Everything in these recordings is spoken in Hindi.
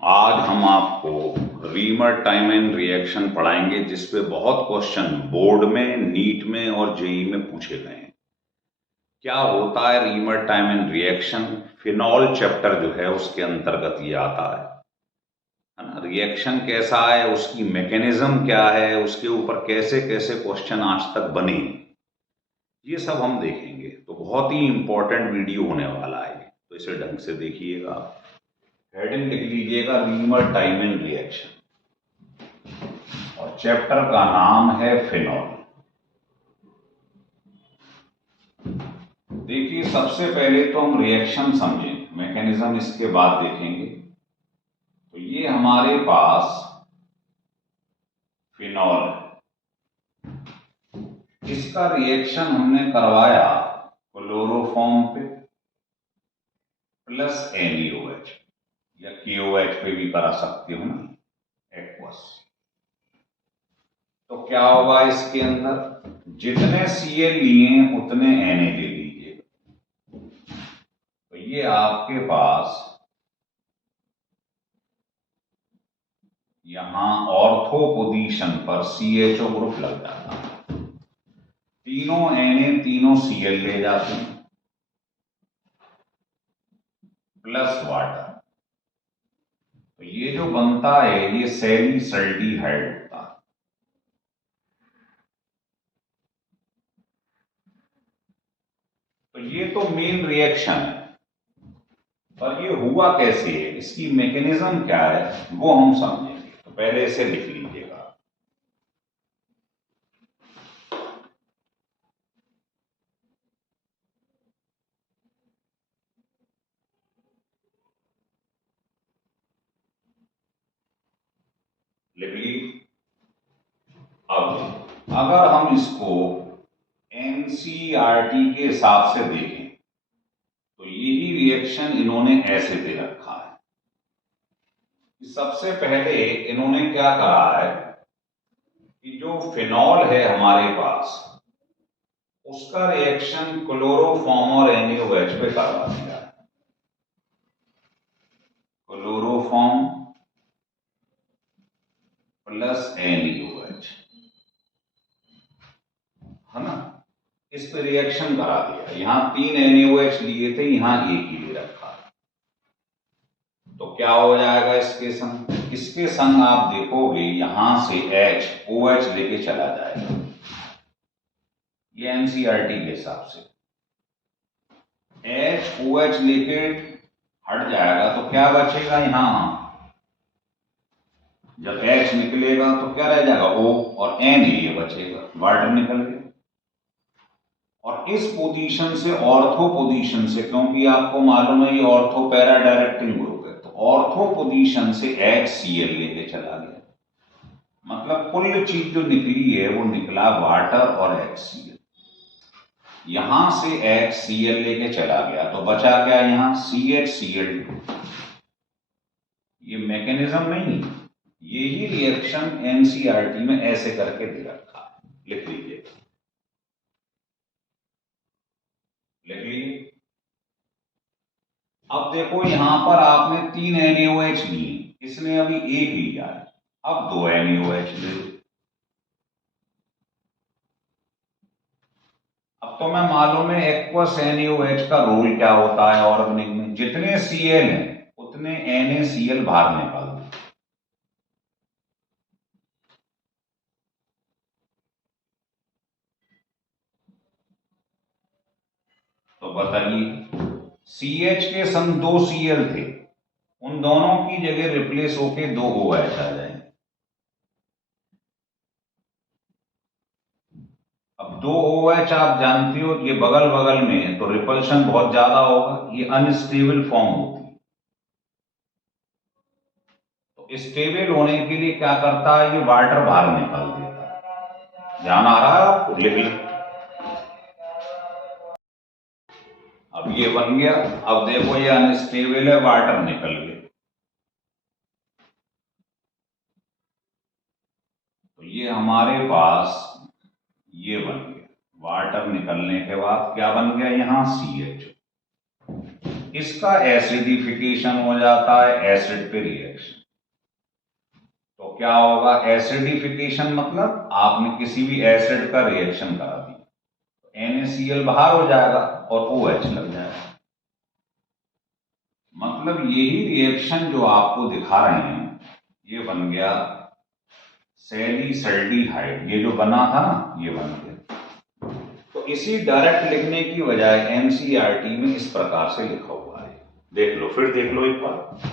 आज हम आपको रीमर टाइम एंड रिएक्शन पढ़ाएंगे, जिसपे बहुत क्वेश्चन बोर्ड में, नीट में और जेई में पूछे गए हैं। क्या होता है reamer time and reaction? Phenol chapter जो है उसके अंतर्गत ये आता है ना। रिएक्शन कैसा है, उसकी मैकेनिज्म क्या है, उसके ऊपर कैसे कैसे क्वेश्चन आज तक बने, ये सब हम देखेंगे। तो बहुत ही इंपॉर्टेंट वीडियो होने वाला है, तो इसे ढंग से देखिएगा। हेडिंग लिख लीजिएगा, रीमर टाइम एंड रिएक्शन, और चैप्टर का नाम है फिनॉल। देखिए, सबसे पहले तो हम रिएक्शन समझें, मैकेनिज्म इसके बाद देखेंगे। तो ये हमारे पास फिनॉल है, इसका रिएक्शन हमने करवाया क्लोरोफॉर्म पे प्लस NaOH, या KOH पे भी करा सकते हो ना, एक्वस। तो क्या होगा, इसके अंदर जितने Cl लिए उतने Na ले लीजिए। तो ये आपके पास यहां ऑर्थो पोजीशन पर CHO ग्रुप लग जाता है। तीनों Na तीनों Cl ले जाते हैं प्लस वाटर। तो ये जो बनता है ये सैलिसल्डिहाइड होता है। तो ये तो मेन रिएक्शन है, पर ये हुआ कैसे है, इसकी मैकेनिज्म क्या है, वो हम समझेंगे। तो पहले इसे लिख लीजिएगा। लिख ली। अब अगर हम इसको NCERT के हिसाब से देखें तो यही रिएक्शन इन्होंने ऐसे दे रखा है। सबसे पहले इन्होंने क्या करा है कि जो फिनॉल है हमारे पास, उसका रिएक्शन क्लोरोफॉर्म और NaOH पे करवा दिया। क्लोरोफॉर्म प्लस NaOH, है ना, इस पे रिएक्शन करा दिया। यहां 3 NaOH लिए थे, यहां एक ही ले रखा। तो क्या हो जाएगा इसके संग? इसके संग आप देखोगे यहां से OH लेके चला जाएगा। ये NCERT के हिसाब से OH लेके हट जाएगा, तो क्या बचेगा यहां? जब H निकलेगा तो क्या रह जाएगा? O और Na ये बचेगा, वाटर निकल गया। और इस पोजीशन से, ऑर्थो पोजीशन से, क्योंकि आपको मालूम है ये ऑर्थो पैरा डायरेक्टिंग ग्रुप है, तो ऑर्थो पोजीशन से HCl लेके चला गया। मतलब कुल चीज जो निकली है वो निकला वाटर और HCl। यहां से HCl लेके चला गया, तो बचा क्या यहां? CHCl2। ये मैकेनिज्म नहीं, यही रिएक्शन NCERT में ऐसे करके दे रखा है। लिख लीजिए, लिख लीजिए। अब देखो यहां पर आपने 3 NaOH लिए, इसने अभी एक लिया है, अब 2 NaOH ले लो। अब तो मैं मालूम है एक्वस NaOH का रोल क्या होता है ऑर्गेनिक में। जितने Cl हैं उतने NaCl बाहर निकाल दो। तो बताइए, CH के संग 2 Cl थे, उन दोनों की जगह रिप्लेस होके 2 OH आ जाएंगे। अब 2 OH आप जानते हो ये बगल बगल में है, तो रिपल्शन बहुत ज्यादा होगा, ये अनस्टेबल फॉर्म होती है। तो स्टेबल होने के लिए क्या करता है, ये वाटर बाहर निकाल देता है। ध्यान आ रहा है आपको? लिख लो। अब ये बन गया। अब देखो ये अनस्टेबल है, वाटर निकल गया। तो ये हमारे पास ये बन गया। वाटर निकलने के बाद क्या बन गया यहां? CH। इसका एसिडिफिकेशन हो जाता है, एसिड पे रिएक्शन। तो क्या होगा, एसिडिफिकेशन मतलब आपने किसी भी एसिड का रिएक्शन करा दिया, तो NaCl बाहर हो जाएगा और OH लग जाएगा। मतलब यही रिएक्शन जो आपको दिखा रहे हैं ये बन गया सैलिसल्डिहाइड। ये जो बना था ना ये बन गया। तो इसी डायरेक्ट लिखने की बजाय NCERT में इस प्रकार से लिखा हुआ है, देख लो, फिर देख लो एक बार।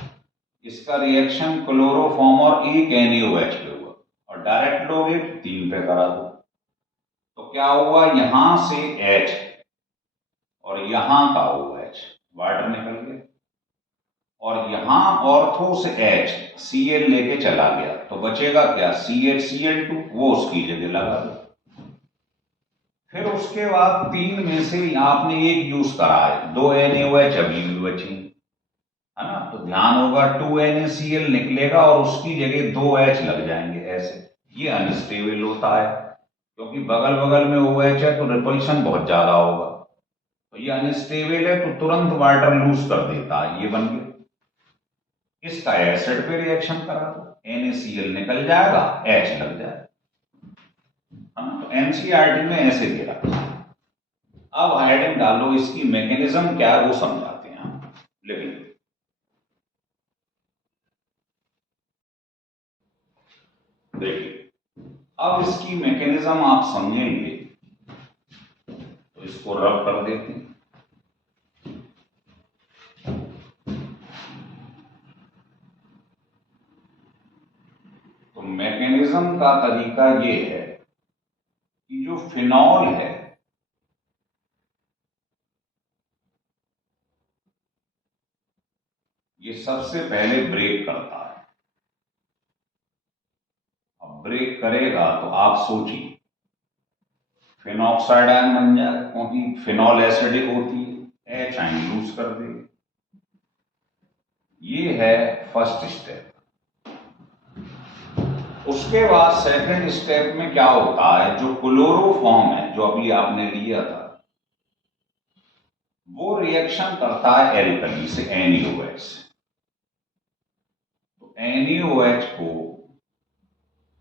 इसका रिएक्शन क्लोरोफॉर्म और एक NaOH पे हुआ और डायरेक्ट लोगे 3 पे करा दो, तो क्या हुआ, यहां से H और यहां का OH वाटर निकल गया और यहां ऑर्थो से H Cl लेके चला गया, तो बचेगा क्या, CHCl2, वो उसकी जगह लगा दो। फिर उसके बाद 3 में से आपने एक यूज करा है, 2 NaOH अभी भी बची है ना, तो ध्यान होगा 2 NaCl निकलेगा और उसकी जगह 2 H लग जाएंगे ऐसे। ये अनस्टेबल होता है क्योंकि बगल बगल में OH है तो रिपल्शन बहुत ज्यादा होगा, तो ये अनस्टेबल है तो तुरंत वाटर लूज कर देता है, ये बन गया। इसका एसिड पे रिएक्शन करा दो, NaCl निकल जाएगा, H लग जाएगा। तो NCERT में ऐसे दे रखा है। अब हेडिंग डालो, इसकी मैकेनिज्म क्या है वो समझाते हैं हम, लेकिन देखिए अब इसकी मैकेनिज्म आप समझेंगे तो इसको रब कर देते हैं। तो मैकेनिज्म का तरीका ये है कि जो फिनॉल है ये सबसे पहले ब्रेक करता है। अब ब्रेक करेगा तो आप सोचिए फिनॉक्साइड आयन बन जाएगा क्योंकि फिनॉल एसिडिक होती है, H आयन लूज कर देगा। ये है फर्स्ट स्टेप। उसके बाद सेकंड स्टेप में क्या होता है, जो क्लोरोफॉर्म है जो अभी आपने लिया था वो रिएक्शन करता है एल्कली से NaOH से। तो NaOH को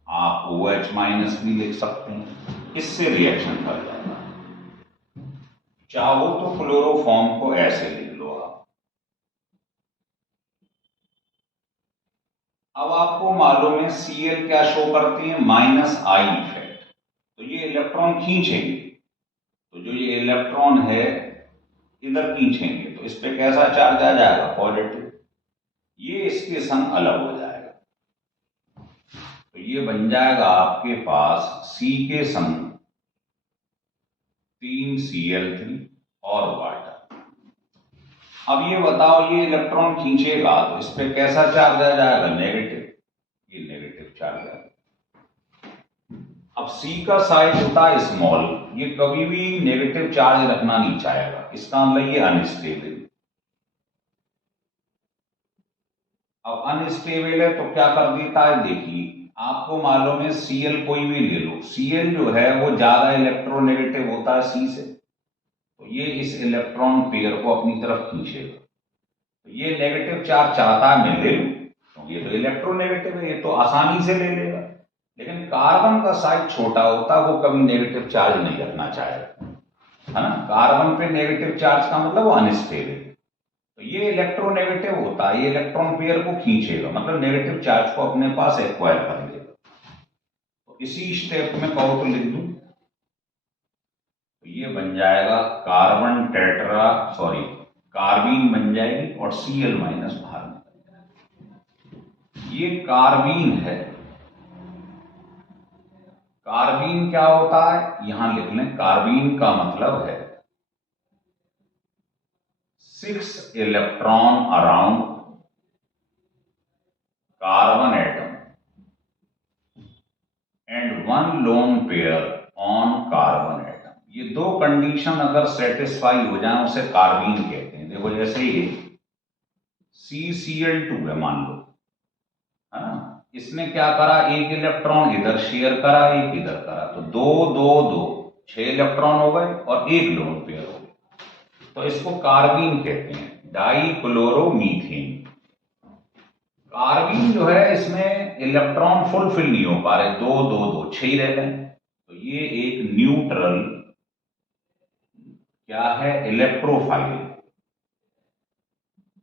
आप OH माइनस भी लिख सकते हैं, इससे रिएक्शन कर जाता है। चाहो तो क्लोरोफॉर्म को ऐसे लिख लो आप। अब आपको मालूम है Cl क्या शो करती है, -I इफेक्ट। तो ये इलेक्ट्रॉन खींचेंगे, तो जो ये इलेक्ट्रॉन है इधर खींचेंगे तो इस पे कैसा चार्ज आ जाएगा, पॉजिटिव। ये इसके संग अलग हो जाएगा, तो ये बन जाएगा आपके पास C के संग 3Cl3 और वाटर। अब ये बताओ ये इलेक्ट्रॉन खींचेगा तो इस पे कैसा चार्ज आ जाएगा, नेगेटिव। ये नेगेटिव चार्ज आएगा। अब C का साइज होता है स्मॉल, ये कभी भी नेगेटिव चार्ज रखना नहीं चाहेगा, इसका मतलब ये अनस्टेबल। अब अनस्टेबल है तो क्या कर देता है, देखिए आपको मालूम है Cl कोई भी ले लो, Cl जो है वो ज्यादा इलेक्ट्रोनेगेटिव होता है C से, तो ये इस इलेक्ट्रॉन पेयर को अपनी तरफ खींचेगा। तो ये नेगेटिव चार्ज चाहता है मैं ले लूं, तो ये तो इलेक्ट्रोनेगेटिव है, ये तो आसानी से ले लेगा। लेकिन कार्बन का साइज छोटा होता है, वो कभी नेगेटिव चार्ज नहीं रखना चाहेगा, है ना। कार्बन पे नेगेटिव चार्ज का मतलब वो अनस्टेबल, तो ये इलेक्ट्रोनेगेटिव होता है, ये इलेक्ट्रॉन पेयर को खींचेगा, मतलब नेगेटिव चार्ज को अपने पास एक्वायर कर लेगा। तो इसी स्टेप में कहो तो लिख दूं, तो ये बन जाएगा कार्बन टेट्रा, सॉरी कार्बीन बन जाएगी और Cl माइनस बाहर निकल जाएगा। ये कार्बीन है। कार्बीन क्या होता है, यहां लिख लें, कार्बीन का मतलब है 6 electron around carbon atom and 1 lone pair on carbon atom. ये दो कंडीशन अगर सेटिस्फाई हो जाए उसे कार्बीन कहते हैं। देखो जैसे ये CCl2 है मान लो, है ना, इसने क्या करा, एक इलेक्ट्रॉन इधर शेयर करा, एक इधर करा, तो 2 2 2 6 इलेक्ट्रॉन हो गए और एक लोन पेयर हो गए, तो इसको कार्बीन कहते हैं। डाइक्लोरोमीथेन। कार्बीन जो है इसमें इलेक्ट्रॉन फुलफिल नहीं हो पा रहे, 2 2 2 6 ही रह गए, तो ये एक न्यूट्रल क्या है, इलेक्ट्रोफाइल,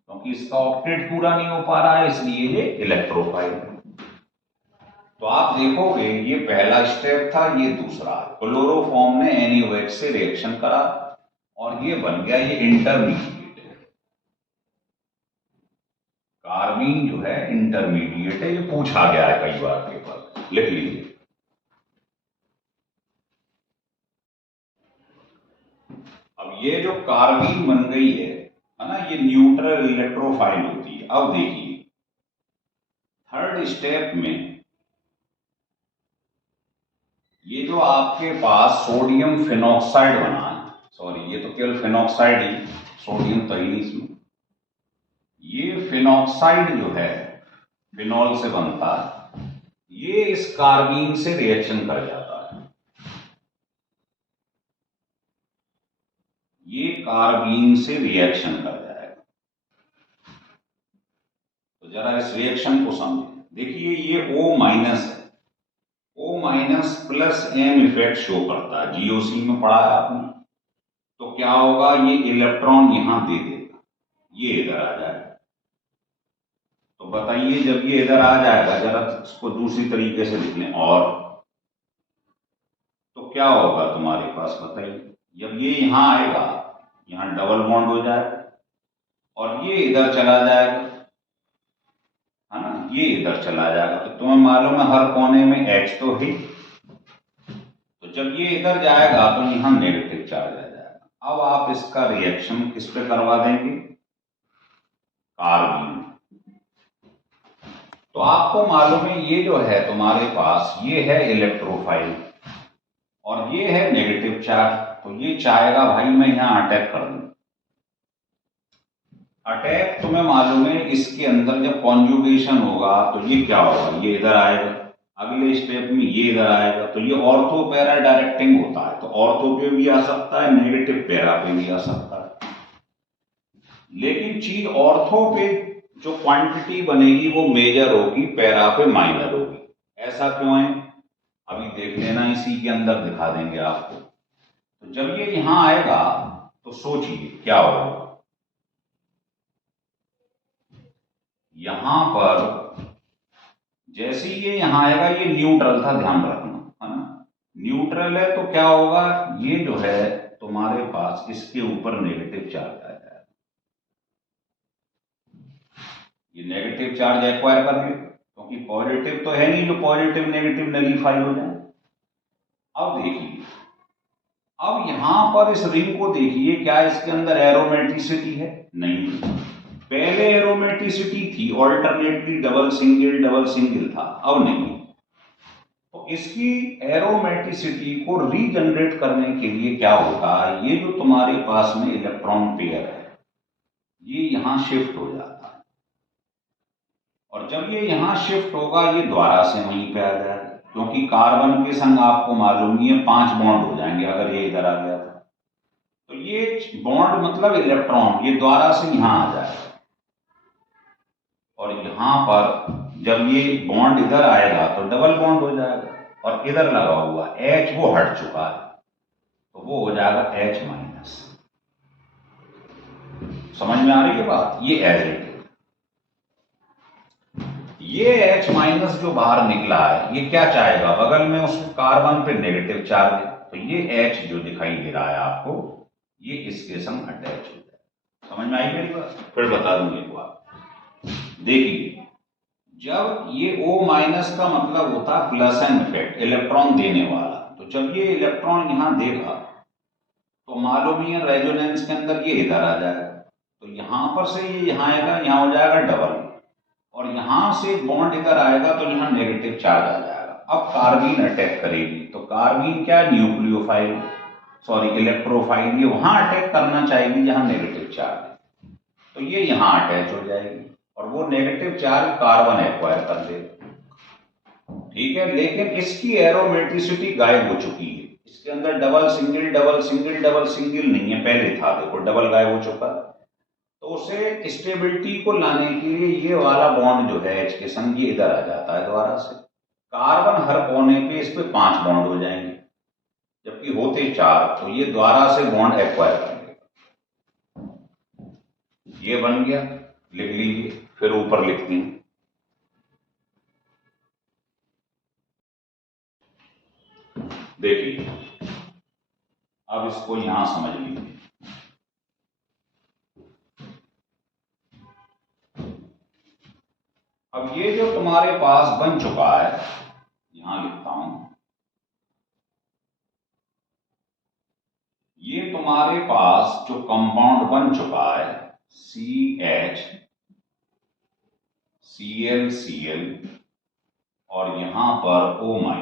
क्योंकि इसका ऑक्टेट पूरा नहीं हो पा रहा है इसलिए ये इलेक्ट्रोफाइल। तो आप देखोगे ये पहला स्टेप था, ये दूसरा। क्लोरोफॉर्म ने NaOH से रिएक्शन करा और ये बन गया ये इंटरमीडिएट है। कार्बीन जो है इंटरमीडिएट है, ये पूछा गया है कई बार पेपर, लिख लीजिए। अब ये जो कार्बीन बन गई है ना, ये न्यूट्रल इलेक्ट्रोफाइल होती है। अब देखिए थर्ड स्टेप में ये जो आपके पास सोडियम फिनॉक्साइड बना है, सॉरी ये तो केवल फिनॉक्साइड ही, सोडियम तो ही नहीं इसमें, ये फिनॉक्साइड जो है फिनॉल से बनता है, ये इस कार्बीन से रिएक्शन कर जाता है। ये कार्बीन से रिएक्शन कर जाएगा। तो जरा इस रिएक्शन को समझें। देखिए ये O माइनस है, O minus plus M effect show करता है, GOC में पढ़ा है आपने। तो क्या होगा, ये इलेक्ट्रॉन यहां दे देगा, ये इधर आ जाएगा। तो बताइए जब ये इधर आ जाएगा, जरा इसको दूसरी तरीके से लिख लें, और तो क्या होगा तुम्हारे पास बताइए, जब ये यहां आएगा, यहां डबल बॉन्ड हो जाएगा और ये इधर चला जाएगा, है ना, ये इधर चला जाएगा। तो तुम्हें मालूम है हर कोने में H तो है, तो जब ये इधर जाएगा तो यहां नेगेटिव चार्ज आ जाएगा। अब आप इसका रिएक्शन किस पे करवा देंगे, कार्बीन। तो आपको मालूम है ये जो है तुम्हारे पास, ये है इलेक्ट्रोफाइल और ये है नेगेटिव चार्ज। तो ये चाहेगा भाई मैं यहां अटैक कर दूं। अटैक तुम्हें मालूम है इसके अंदर जब कॉन्जुगेशन होगा तो ये क्या होगा, ये इधर आएगा, अगले स्टेप में ये इधर आएगा। तो ये ऑर्थो पैरा डायरेक्टिंग होता है, तो ऑर्थो पे भी आ सकता है, नेगेटिव पैरा पे भी आ सकता है। लेकिन चीज ऑर्थो पे जो क्वांटिटी बनेगी वो मेजर होगी, पैरा पे माइनर होगी। ऐसा क्यों है अभी देख लेना, इसी के अंदर दिखा देंगे आपको। तो जब ये यहां आएगा तो सोचिए क्या होगा, यहां पर जैसे ये यहां आएगा, ये न्यूट्रल था, ध्यान रखना, है ना, न्यूट्रल है। तो क्या होगा, ये जो है तुम्हारे पास इसके ऊपर नेगेटिव चार्ज आ जाएगा, ये नेगेटिव चार्ज एक्वायर कर ले, क्योंकि पॉजिटिव तो है नहीं जो पॉजिटिव नेगेटिव नलीफाई हो जाए। अब देखिए, अब यहां पर इस रिंग को देखिए, क्या इसके अंदर एरोमेटिसिटी है, नहीं। पहले एरोमेटिसिटी थी, ऑल्टरनेटली डबल सिंगल था, अब नहीं। तो इसकी एरोमेटिसिटी को रीजनरेट करने के लिए क्या होता है, ये जो तुम्हारे पास में इलेक्ट्रॉन पेयर है ये यहां शिफ्ट हो जाता है, और जब ये यहां शिफ्ट होगा ये द्वारा से वहीं पे आ जाएगा, क्योंकि कार्बन के संग आपको मालूम ही है 5 बॉन्ड हो जाएंगे अगर ये इधर आ गया था। तो ये बॉन्ड मतलब इलेक्ट्रॉन ये द्वारा से यहां आ जाएगा, और यहां पर जब ये बॉन्ड इधर आएगा तो डबल बॉन्ड हो जाएगा, और इधर लगा हुआ H वो हट चुका है तो वो हो जाएगा H माइनस। समझ में आ रही है बात, ये एज इट है। ये H माइनस जो बाहर निकला है ये क्या चाहेगा, बगल में उस कार्बन पे नेगेटिव चार्ज है, तो ये H जो दिखाई दे रहा है आपको ये इसके संग अटैच हो जाए। समझ में आई मेरी बात, फिर बता दूंगी एक बात। देखिए जब ये O माइनस का मतलब होता है प्लस एन इफेक्ट, इलेक्ट्रॉन देने वाला, तो जब ये इलेक्ट्रॉन यहां देगा तो मालूम ही है रेजोनेंस के अंदर ये इधर आ जाएगा, तो यहां पर से ये यहां आएगा, यहां हो जाएगा डबल, और यहां से बॉन्ड इधर आएगा तो यहां नेगेटिव चार्ज आ जाएगा। अब कार्बीन अटैक करेगी, तो कार्बीन क्या, न्यूक्लियोफाइल, सॉरी इलेक्ट्रोफाइल, ये वहां अटैक करना चाहेगी जहां नेगेटिव चार्ज है, तो ये यहां अटैच हो जाएगी और वो नेगेटिव चार्ज कार्बन एक्वायर कर देगा, ठीक है। लेकिन इसकी एरोमेटिसिटी गायब हो चुकी है, इसके अंदर डबल सिंगल नहीं है, पहले था, देखो डबल गायब हो चुका है। तो उसे स्टेबिलिटी को लाने के लिए ये वाला बॉन्ड जो है एच के संग ये इधर आ जाता है दोबारा से। कार्बन हर कोने पे इस पे 5 बॉन्ड हो जाएंगे, जबकि होते 4, तो ये दोबारा से बॉन्ड एक्वायर करेंगे। ये बन गया, लिख लीजिए, फिर ऊपर लिखते हैं। देखिए अब इसको यहां समझ लीजिए। अब ये जो तुम्हारे पास बन चुका है, यहां लिखता हूं, ये तुम्हारे पास जो कंपाउंड बन चुका है CH Cl और यहां पर O-।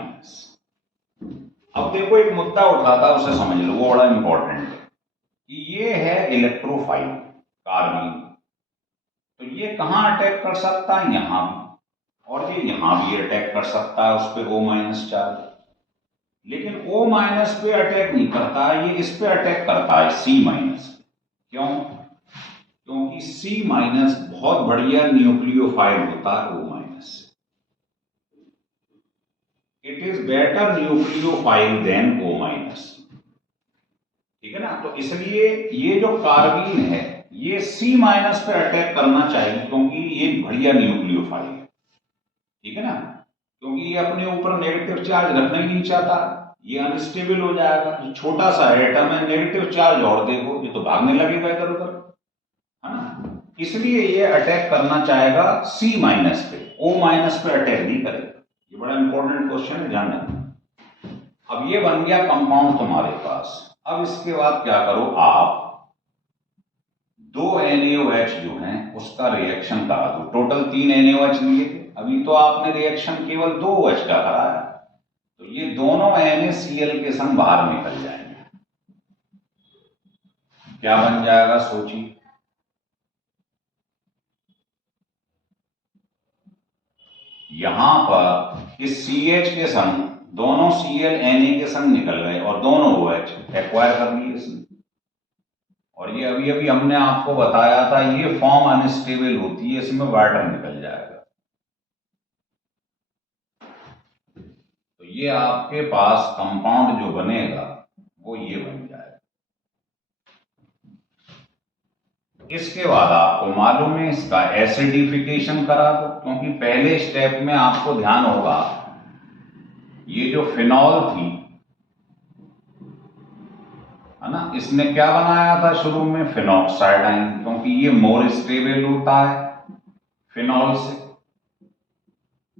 अब देखो एक मुद्दा उठा था, उसे समझ लो, वो बड़ा इंपॉर्टेंट है कि ये है इलेक्ट्रोफाइल कार्बन, तो ये कहां अटैक कर सकता है, यहां भी, और ये यहां भी अटैक कर सकता है उस पर O- चार्ज। लेकिन O- पे अटैक नहीं करता है, ये इस पे अटैक करता है C-। क्यों? क्योंकि C- बहुत बढ़िया न्यूक्लियोफाइल होता है O- से। It is better nucleophile than O-। ठीक है ना? तो इसलिए ये जो कार्बीन है ये C- पे अटैक करना चाहिए, क्योंकि ये बढ़िया न्यूक्लियोफाइल है। ठीक है ना? क्योंकि ये अपने ऊपर नेगेटिव चार्ज रखना ही नहीं चाहता, ये अनस्टेबल हो जाएगा। जो छोटा सा एटम है, नेगेटिव चार्ज और देखो, ये तो भागने लगेगा इधर उधर, है ना? इसलिए ये अटैक करना चाहेगा C- पे, O- पे अटैक नहीं करेगा। ये बड़ा इंपॉर्टेंट क्वेश्चन है, ध्यान रखना। अब ये बन गया कंपाउंड तुम्हारे पास। अब इसके बाद क्या करो आप, 2 NaOH जो है उसका रिएक्शन करा दो। टोटल 3 NaOH लिए थे, अभी तो आपने रिएक्शन केवल 2 OH का कराया, तो ये दोनों NaCl के संग बाहर निकल जाएंगे। क्या बन जाएगा सोचिए। यहां पर इस CH के संग दोनों Cl Na के संग निकल गए और दोनों OH एक्वायर कर लिए इसने। और ये अभी अभी हमने आपको बताया था, ये फॉर्म अनस्टेबल होती है, इसमें वाटर निकल जाएगा। तो ये आपके पास कंपाउंड जो बनेगा वो ये बन जाएगा। इसके बाद आपको मालूम है इसका एसिडिफिकेशन करा दो, क्योंकि पहले स्टेप में आपको ध्यान होगा ये जो फिनॉल थी, है ना, इसने क्या बनाया था शुरू में, फिनॉक्साइड आयन, क्योंकि ये मोर स्टेबल होता है फिनॉल से।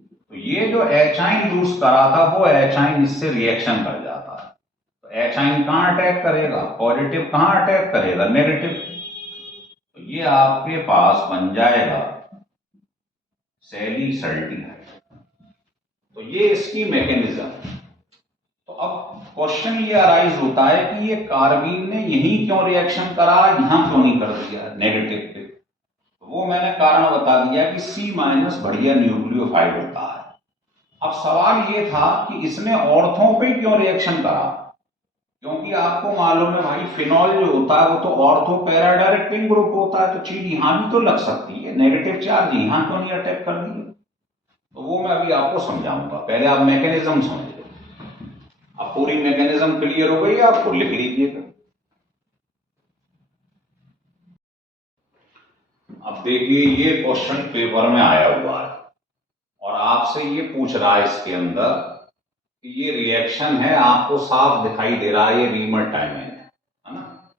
तो ये जो एचाइन यूज करा था वो एचाइन इससे रिएक्शन कर जाता है। तो एचाइन कहां अटैक करेगा, पॉजिटिव, कहां अटैक करेगा, नेगेटिव। तो ये आपके पास बन जाएगा सैलिसल्टीहाइड। तो ये इसकी मैकेनिज्म। तो अब क्वेश्चन ये अराइज होता है कि ये कार्बीन ने यही क्यों रिएक्शन करा, यहां क्यों नहीं कर दिया नेगेटिव पे। तो वो मैंने कारण बता दिया कि C- बढ़िया न्यूक्लियोफाइल होता है। अब सवाल ये था कि इसने ऑर्थो पे क्यों रिएक्शन करा, क्योंकि आपको मालूम है भाई फिनॉल जो होता है वो तो ऑर्थो पैरा डायरेक्टिंग ग्रुप होता है, तो चीज यहां भी तो लग सकती है, नेगेटिव चार्ज यहां क्यों नहीं अटैक कर दिया। तो वो मैं अभी आपको समझाऊंगा, पहले आप मैकेनिज्म समझ लो। अब पूरी मैकेनिज्म क्लियर हो गई, आपको लिख लीजिएगा। अब देखिए ये क्वेश्चन पेपर में आया हुआ है और आपसे ये पूछ रहा है इसके अंदर कि ये रिएक्शन है, आपको साफ दिखाई दे रहा है ये रीमर टाइमन है ना।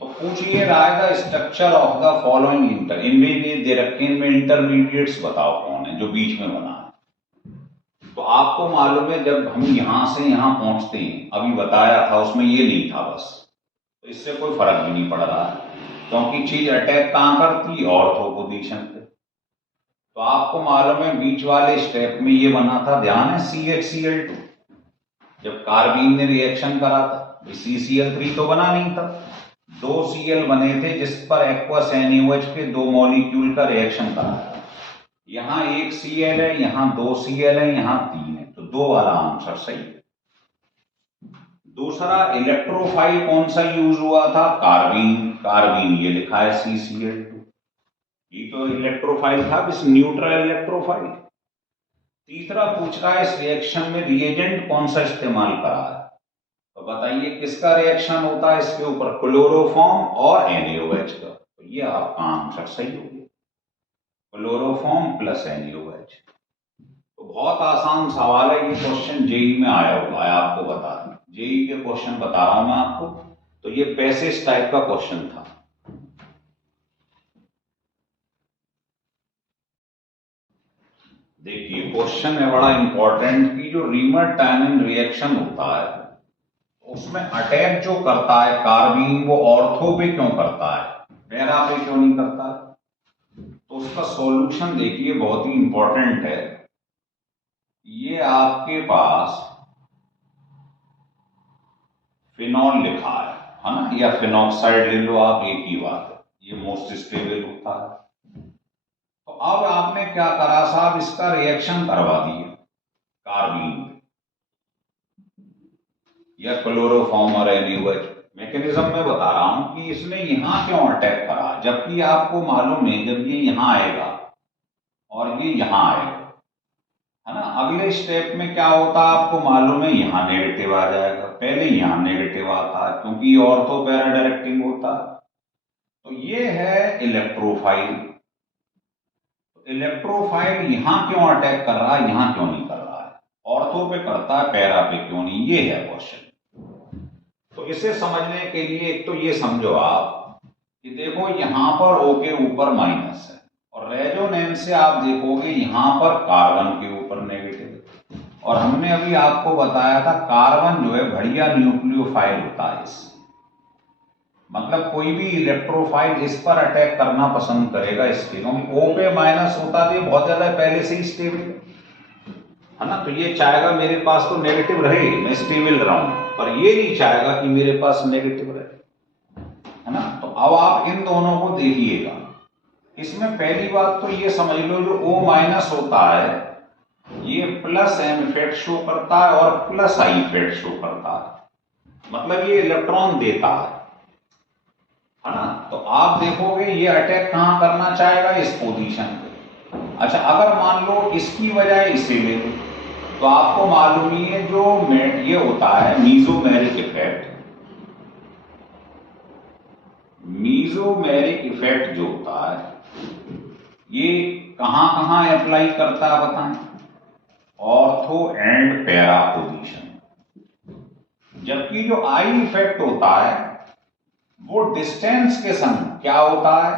तो पूछ ये रहा है the structure of the following inter, इनमें ये दे रखे, इनमें इंटरमीडिएट्स बताओ कौन है जो बीच में बना है। तो आपको मालूम है जब हम यहां से यहां पहुंचते हैं, अभी बताया था उसमें ये नहीं था बस, तो इससे कोई फर्क भी नहीं पड़ रहा है, क्योंकि चीज अटैक कहां करती है, ऑर्थो पोजीशन पे। तो आपको मालूम है बीच वाले स्टेप में ये बना था, ध्यान है, CHCl2। जब कार्बीन ने रिएक्शन करा था CCl3 तो बना नहीं था, 2 Cl बने थे जिस पर एक्वस NaOH के 2 मॉलिक्यूल का रिएक्शन करा था। यहां 1 Cl है, यहां 2 Cl है, यहां 3 है, तो 2 वाला आंसर सही है। दूसरा इलेक्ट्रोफाइल कौन सा यूज हुआ था, कार्बीन, कार्बीन ये लिखा है CCl2। ये तो इलेक्ट्रोफाइल था, इस न्यूट्रल इलेक्ट्रोफाइल। तीसरा पूछ रहा है इस रिएक्शन में रिएजेंट कौन सा इस्तेमाल करा है, तो बताइए किसका रिएक्शन होता है इसके ऊपर, क्लोरोफॉर्म और NaOH का। तो ये आपका आंसर सही हो गया, क्लोरोफॉर्म प्लस NaOH। तो बहुत आसान सवाल है, ये क्वेश्चन जेई में आया हुआ है, आपको बता दें, जेई के क्वेश्चन बता रहा हूं मैं आपको। तो ये पैसेज टाइप का क्वेश्चन था। देखिए क्वेश्चन है बड़ा इंपॉर्टेंट कि जो रीमर टाइमिंग रिएक्शन होता है उसमें अटैक जो करता है कार्बीन, वो ऑर्थो पे क्यों करता है, पैरा पे क्यों नहीं करता है। तो उसका सॉल्यूशन देखिए बहुत ही इंपॉर्टेंट है। ये आपके पास फिनॉल लिखा है ना, या फिनॉक्साइड ले लो आप, एक ही बात है, ये मोस्ट स्टेबल होता है। तो अब आपने क्या करा साहब, इसका रिएक्शन करवा दिया कार्बीन या क्लोरोफॉर्म और NaOH। मैकेनिज्म में बता रहा हूं कि इसने यहां क्यों अटैक करा, जबकि आपको मालूम है जब ये यहां आएगा और ये यहां आएगा, है ना, अगले स्टेप में क्या होता है आपको मालूम है, यहां नेगेटिव आ जाएगा, पहले यहां नेगेटिव आता है क्योंकि ये ऑर्थो पैरा डायरेक्टिंग होता है। तो ये है इलेक्ट्रोफाइल। इलेक्ट्रोफाइल यहां क्यों अटैक कर रहा है, यहां क्यों नहीं कर रहा है, ऑर्थो पे करता है पैरा पे क्यों नहीं, ये है क्वेश्चन। तो इसे समझने के लिए एक तो ये समझो आप कि देखो यहां पर O के ऊपर माइनस है और रेजोनेंस से आप देखोगे यहां पर कार्बन के ऊपर नेगेटिव है। और हमने अभी आपको बताया था कार्बन जो है बढ़िया न्यूक्लियोफाइल होता है, इससे मतलब कोई भी इलेक्ट्रोफाइल इस पर अटैक करना पसंद करेगा इसके, क्योंकि O पे माइनस होता है बहुत ज्यादा पहले से ही स्टेबल है ना, तो ये चाहेगा मेरे पास तो नेगेटिव रहे, मैं स्टेबल रहूं, पर ये नहीं चाहेगा कि मेरे पास नेगेटिव रहे, है ना। तो अब आप इन दोनों को देखिएगा। इसमें पहली बात तो ये समझ लो जो O माइनस होता है ये प्लस M इफेक्ट शो करता है और प्लस I इफेक्ट शो करता है, मतलब ये इलेक्ट्रॉन देता है ना। तो आप देखोगे ये अटैक कहां करना चाहेगा, इस पोजीशन पे। अच्छा अगर मान लो इसकी बजाय इसे ले लो, तो आपको मालूम ही है जो ये होता है मीजोमेरिक इफेक्ट, मीजोमेरिक इफेक्ट जो होता है ये कहां कहां अप्लाई करता है बताएं, ऑर्थो एंड पैरा पोजीशन। जबकि जो आई इफेक्ट होता है वो डिस्टेंस के संग क्या होता है,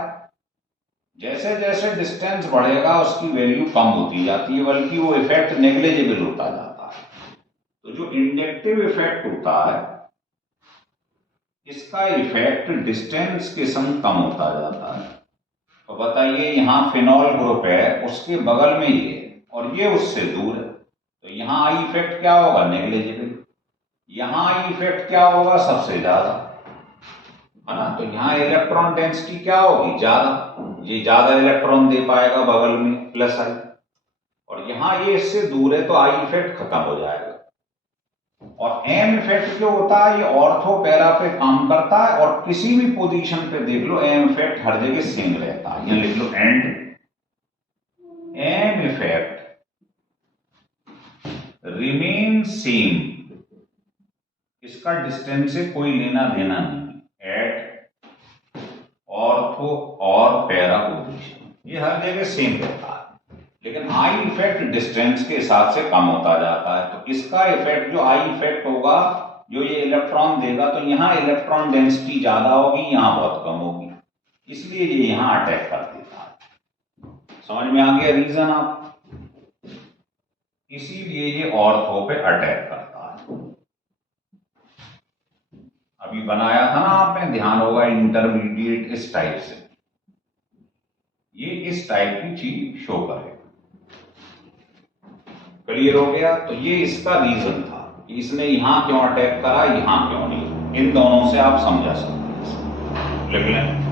जैसे जैसे डिस्टेंस बढ़ेगा उसकी वैल्यू कम होती जाती है, बल्कि वो इफेक्ट नेग्लिजिबल होता जाता है। तो जो इंडक्टिव इफेक्ट होता है इसका इफेक्ट डिस्टेंस के संग कम होता जाता है। तो बताइए यहां फिनॉल ग्रुप है, उसके बगल में ये और ये उससे दूर है, तो यहां आई इफेक्ट क्या होगा, नेग्लिजिबल। यहां आई इफेक्ट क्या होगा, सबसे ज्यादा, है ना। तो यहां इलेक्ट्रॉन डेंसिटी क्या होगी, ज्यादा, ये ज्यादा इलेक्ट्रॉन दे पाएगा बगल में प्लस आई, और यहां ये इससे दूर है तो आई इफेक्ट खत्म हो जाएगा। और एम इफेक्ट जो होता है ये ऑर्थो पैरा पे काम करता है, और किसी भी पोजीशन पे देख लो एम इफेक्ट हर जगह सेम रहता है, यहां लिख लो and M effect remain same, इसका डिस्टेंस से कोई लेना देना नहीं एट ऑर्थो और पैरा पोजीशन, ये हर जगह सेम रहता है। लेकिन आई इफेक्ट डिस्टेंस के हिसाब से कम होता जाता है। तो इसका इफेक्ट जो आई इफेक्ट होगा, जो ये इलेक्ट्रॉन देगा, तो यहां इलेक्ट्रॉन डेंसिटी ज्यादा होगी, यहां बहुत कम होगी, इसलिए ये यहां अटैक कर देता है। समझ में आ गया रीजन आप, इसीलिए ये ऑर्थो पे अटैक करता है। अभी बनाया था ना आपने, ध्यान होगा, इंटरमीडिएट इस टाइप से, ये इस टाइप की चीज शो करेगा। क्लियर हो गया। तो ये इसका रीजन था कि इसने यहां क्यों अटैक करा, यहां क्यों नहीं, इन दोनों से आप समझा सकते हैं। लिख लें।